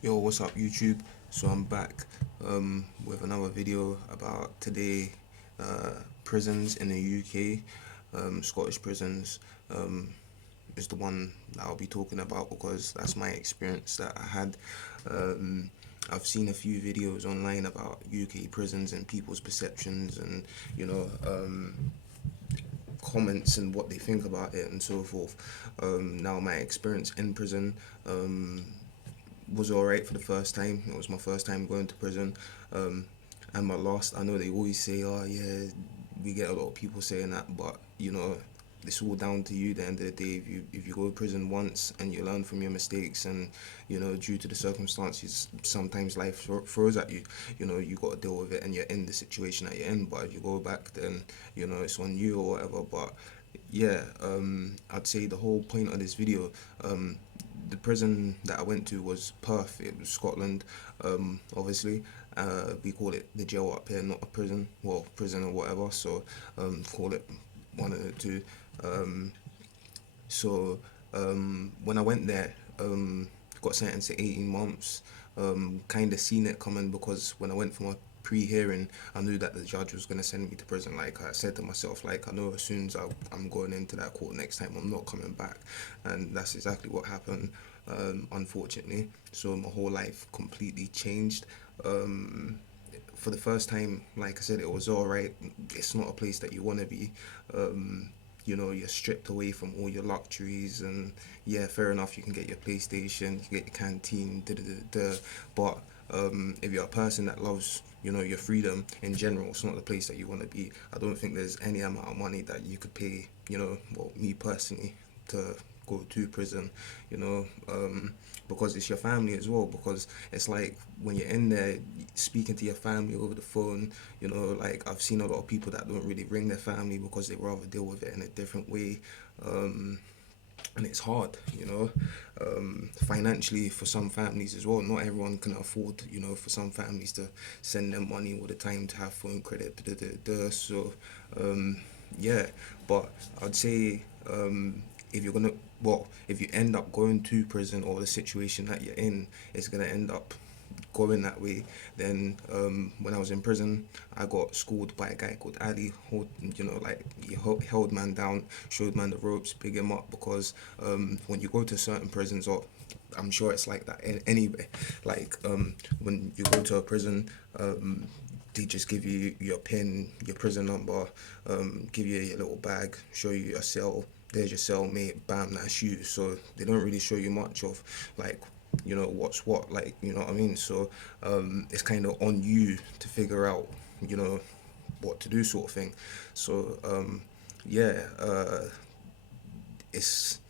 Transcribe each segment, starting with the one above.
Yo, what's up YouTube? So I'm back with another video about today prisons in the UK, Scottish prisons is the one that I'll be talking about because that's my experience that I had. Um, I've seen a few videos online about UK prisons and people's perceptions and you know comments and what they think about it and so forth. Now my experience in prison was alright for the first time. It was my first time going to prison. Um, and my last, I know they always say, oh yeah, we get a lot of people saying that, but it's all down to you. At the end of the day, if you go to prison once and you learn from your mistakes, and due to the circumstances, sometimes life throws at you. You got to deal with it, and you're in the situation that you're in. But if you go back, then it's on you or whatever. But yeah, I'd say the whole point of this video, the prison that I went to was Perth. It was Scotland, obviously. We call it the jail up here, not a prison. Well, prison or whatever. So call it one of the two. Um, so when I went there, got sentenced to 18 months. Kind of seen it coming because when I went for my pre-hearing, I knew that the judge was gonna send me to prison. Like I said to myself, like I know as soon as I'm going into that court next time, I'm not coming back, and that's exactly what happened. Unfortunately, so my whole life completely changed. Um, for the first time, like I said, it was all right. It's not a place that you want to be. Um, you're stripped away from all your luxuries, and yeah, fair enough. You can get your PlayStation, you can get your canteen, da da da da. But if you're a person that loves, your freedom in general, it's not the place that you want to be. I don't think there's any amount of money that you could pay. Well, me personally, to go to prison, you know, because it's your family as well. Because it's like when you're in there speaking to your family over the phone, like I've seen a lot of people that don't really ring their family because they rather deal with it in a different way. Um, and it's hard, financially for some families as well. Not everyone can afford, for some families to send them money all the time to have phone credit. Da, da, da, da. So, yeah, but I'd say if you're gonna, well, if you end up going to prison or the situation that you're in is gonna end up going that way, then when I was in prison, I got schooled by a guy called Ali. Like he held man down, showed man the ropes, big him up because when you go to certain prisons, or I'm sure it's like that anyway. Like when you go to a prison, they just give you your pin, your prison number, give you your little bag, show you your cell. There's your cellmate, bam, that's you. So they don't really show you much of like what's what, like what I mean. So it's kind of on you to figure out you know what to do, sort of thing. So yeah, it's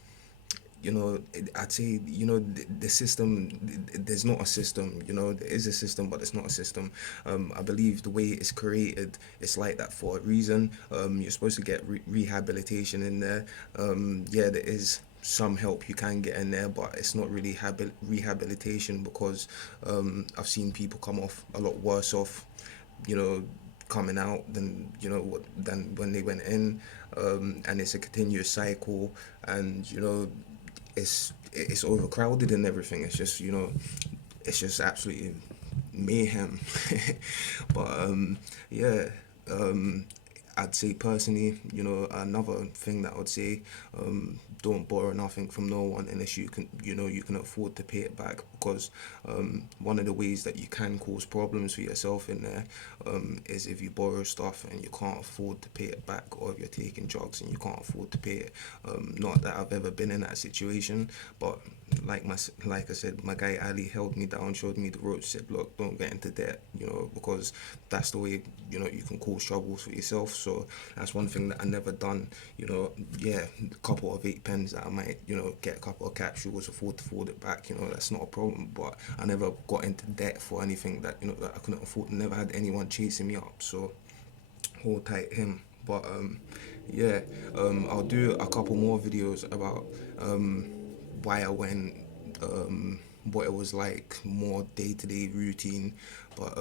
I'd say the system. There's not a system. There is a system, but it's not a system. I believe the way it's created, it's like that for a reason. You're supposed to get rehabilitation in there. Yeah, there is some help you can get in there, but it's not really rehabilitation because I've seen people come off a lot worse off, you know, coming out than than when they went in, and it's a continuous cycle, and it's overcrowded and everything. It's just absolutely mayhem. But yeah, um, I'd say personally, another thing that I would say, don't borrow nothing from no one unless you can afford to pay it back. Because one of the ways that you can cause problems for yourself in there is if you borrow stuff and you can't afford to pay it back, or if you're taking drugs and you can't afford to pay it. Not that I've ever been in that situation, but like I said, my guy Ali held me down, showed me the ropes, said, "Look, don't get into debt, because that's the way you can cause troubles for yourself." So that's one thing that I never done. Yeah, a couple of eight pens that I might get a couple of capsules, afford it back. That's not a problem. But I never got into debt for anything that that I couldn't afford. Never had anyone chasing me up. So hold tight him. But yeah, I'll do a couple more videos about why I went, what it was like, more day to day routine. But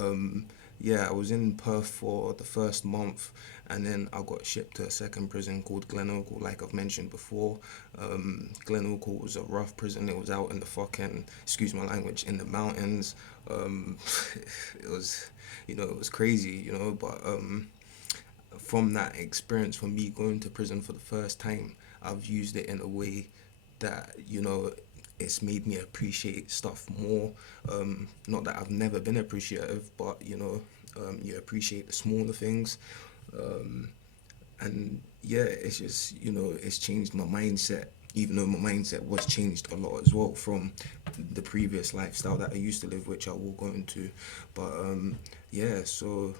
Yeah, I was in Perth for the first month, and then I got shipped to a second prison called Glenorchy, like I've mentioned before. Glenorchy was a rough prison. It was out in the fucking, excuse my language, in the mountains. Um, it was, it was crazy, but from that experience, from me going to prison for the first time, I've used it in a way that, it's made me appreciate stuff more. Not that I've never been appreciative, but, you appreciate the smaller things. Um, and yeah, it's just, it's changed my mindset, even though my mindset was changed a lot as well from the previous lifestyle that I used to live, which I will go into. But yeah, so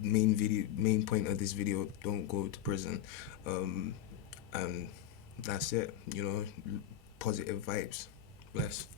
main point of this video: don't go to prison. um and that's it. Positive vibes. Bless.